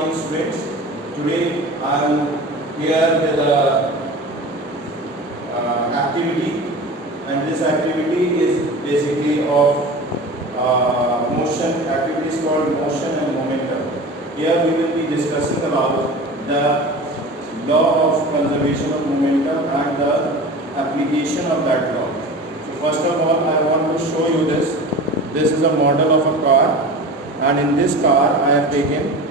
morning, students. Today I am here with a activity, and this activity is basically of motion. Activity is called motion and momentum. Here we will be discussing about the law of conservation of momentum and the application of that law. So first of all, I want to show you this. This is a model of a car, and in this car I have taken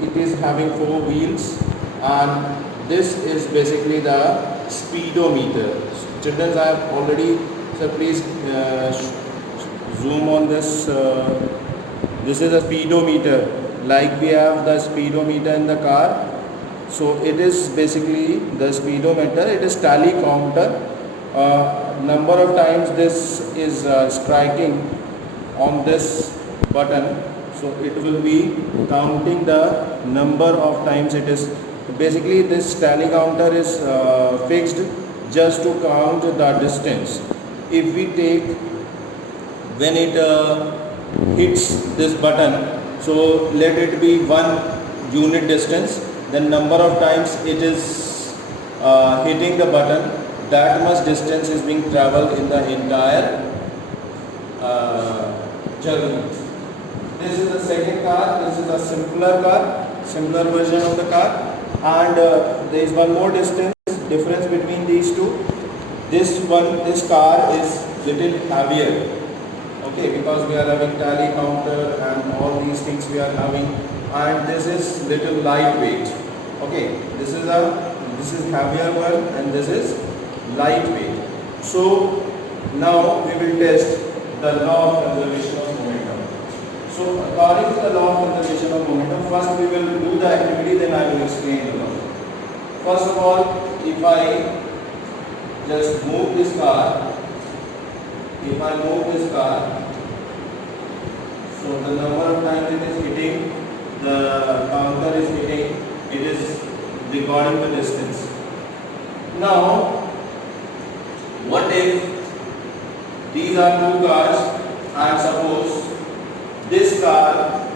it is having 4 wheels, and this is basically the speedometer. Children, I have already, so please zoom on this. This is a speedometer, like we have the speedometer in the car. So it is basically the speedometer. It is tally counter. Number of times this is striking on this button, so it will be counting the number of times it is. Basically this tally counter is fixed just to count the distance. If we take when it hits this button, so let it be 1 unit distance, then number of times it is hitting the button, that much distance is being traveled in the entire journey. This is the second car. This is a simpler car, simpler version of the car, and there is one more difference between these two. This car is little heavier, okay, because we are having tally counter and all these things we are having, and this is little lightweight. Okay, this is heavier one, and this is lightweight. So now we will test the law of conservation of momentum. So according to the law of conservation of momentum, first we will do the activity, then I will explain the law. First of all, if I just move this car, so the number of times it is hitting, the counter is hitting, it is recording the distance. Now what if these are 2 cars, and suppose this car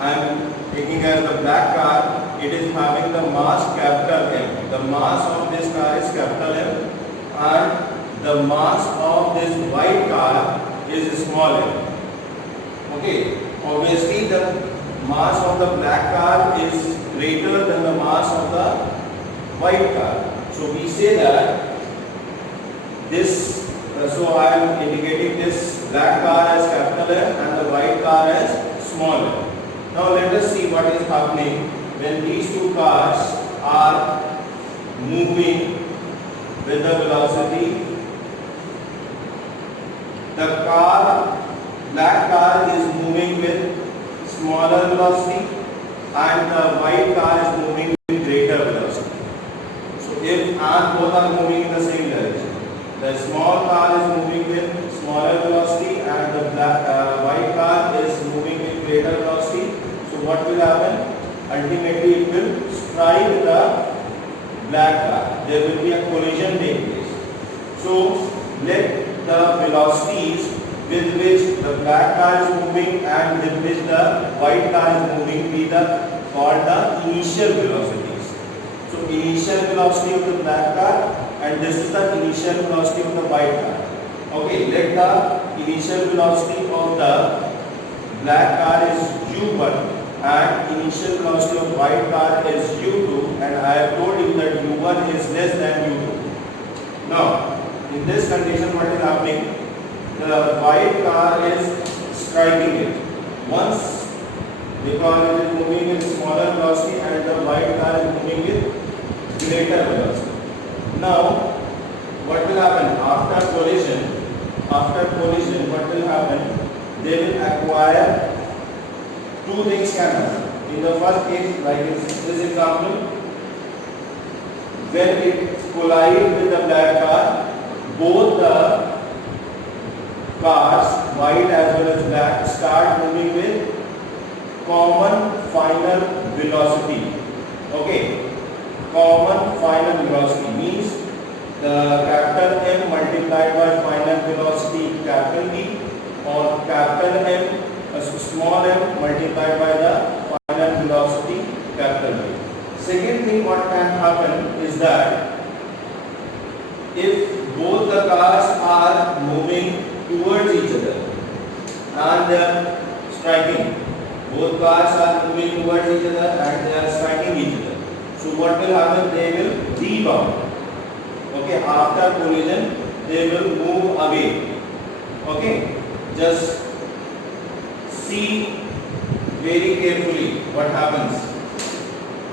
I am taking as the black car, it is having the mass capital M. The mass of this car is capital M, and the mass of this white car is small m. Okay, obviously the mass of the black car is greater than the mass of the white car. So we say that this, so I am indicating this black car as capital M and the white car as small m. Now let us see what is happening when these 2 cars are moving with the velocity. The black car is moving with smaller velocity, and the white car is moving with greater velocity. So if both are moving in the same direction, the small car is moving with smaller velocity and the white car is moving with greater velocity. So what will happen? Ultimately it will strike the black car. There will be a collision take place. So let the velocities with which the black car is moving and with which the white car is moving be called the initial velocities. So initial velocity of the black car, and this is the initial velocity of the white car. Okay, let the initial velocity of the black car is u1 and initial velocity of white car is u2, and I have told you that u1 is less than u2. Now in this condition what is happening? The white car is striking it once, because it is moving with smaller velocity and the white car is moving with greater velocity. Now what will happen after collision? What will happen? They will acquire 2 things can happen. In the first case, like this example, when it collides with the black car, both the cars, white as well as black, start moving with common final velocity. Okay, common final velocity means the capital M multiplied by final velocity capital V, or capital M small m multiplied by the final final velocity capital V. Second thing what can happen is that if both the cars are moving towards each other and they are striking, both cars are moving towards each other and they are striking each other. So what will happen? They will rebound. Okay, after collision, they will move away. Okay, just see very carefully what happens.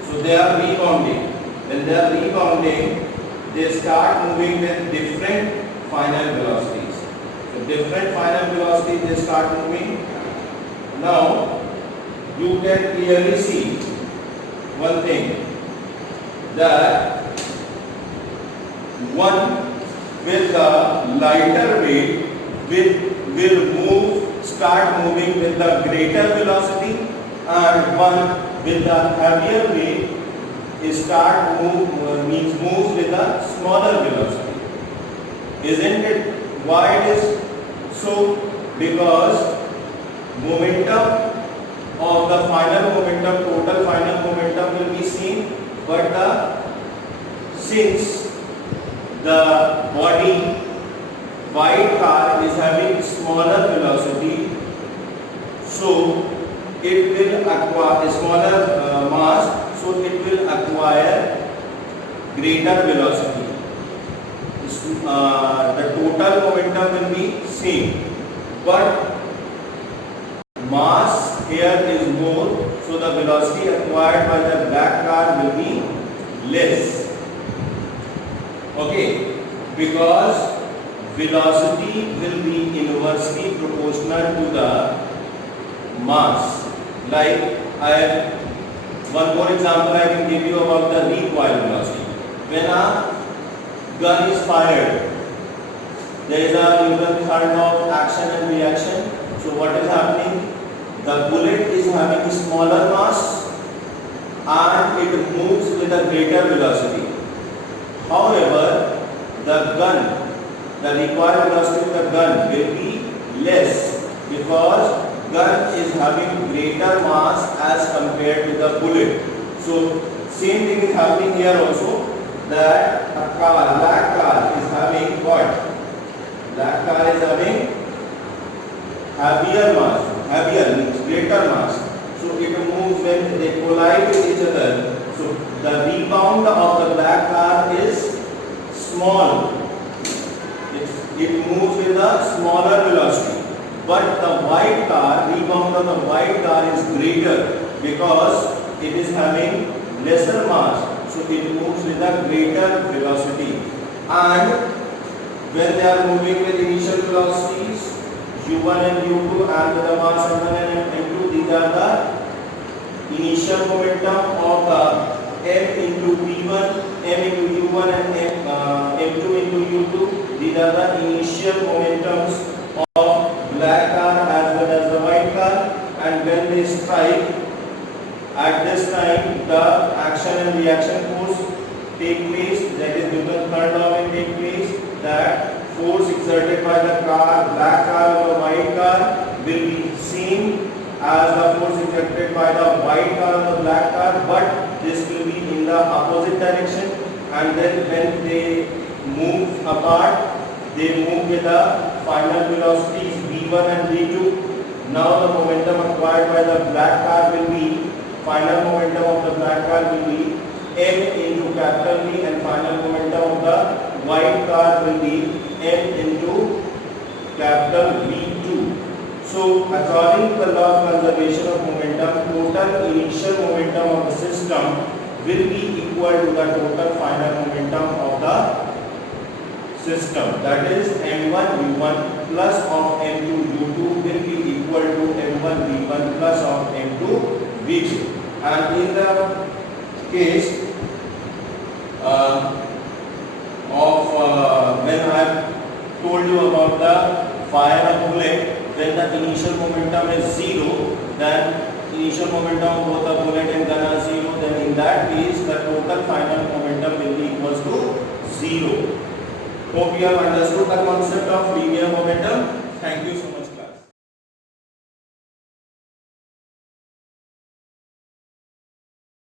So they are rebounding. When they are rebounding, they start moving with different final velocities. So different final velocities they start moving. Now you can clearly see one thing, that one with the lighter weight will start moving with the greater velocity, and one with the heavier weight moves with a smaller velocity. Isn't it? Why it is so? Because momentum of the final momentum, total final momentum will be same, but since the body white car is having smaller velocity, so it will acquire a smaller mass, so it will acquire greater velocity. The total momentum will be same, but mass here is more, so the velocity acquired by the black car will be less. Okay, because velocity will be inversely proportional to the mass. Like one more example I can give you about the recoil velocity. When a gun is fired, there is a Newton's third law of action and reaction. So what is happening? The bullet is having a smaller mass and it moves with a greater velocity. However, the recoil velocity of the gun will be less because gun is having greater mass as compared to the bullet. So same thing is happening here also, that a black car is having what? Black car is having heavier means greater mass. So it moves when they collide with each other. So the rebound of the black car is small. It moves with a smaller velocity. But the white car, rebound of the white car is greater because it is having lesser mass. So it moves with a greater velocity. And when they are moving with initial velocities, u1 and u2 and the mass m1 and m2, these are the initial momentum of the m into v1, m into u1 and m2 into u2. These are the initial momentums of black car as well as the white car, and when they strike, at this time the action and reaction force take place, that is Newton's third law will take place, that force exerted by the black car or the white car will be same as the force exerted by the white car or the black car, but this will be in the opposite direction, and then when they move apart, they move with the final velocities v1 and v2. Now the momentum acquired by the black car will be, final momentum of the black car will be m into capital V, and final momentum of the white car will be m into capital V2. So according to the law of conservation of momentum, total initial momentum of the system will be equal to the total final momentum of the system. That is m1 u1 plus of m2 u2 will be equal to m1 v1 plus of m2 v2. And in the case when I have told you about the fire of bullet, when the initial momentum is 0, then initial momentum of both the bullet and gun are 0, then in that case the total final momentum will be equals to 0. Hope you have understood the concept of linear momentum.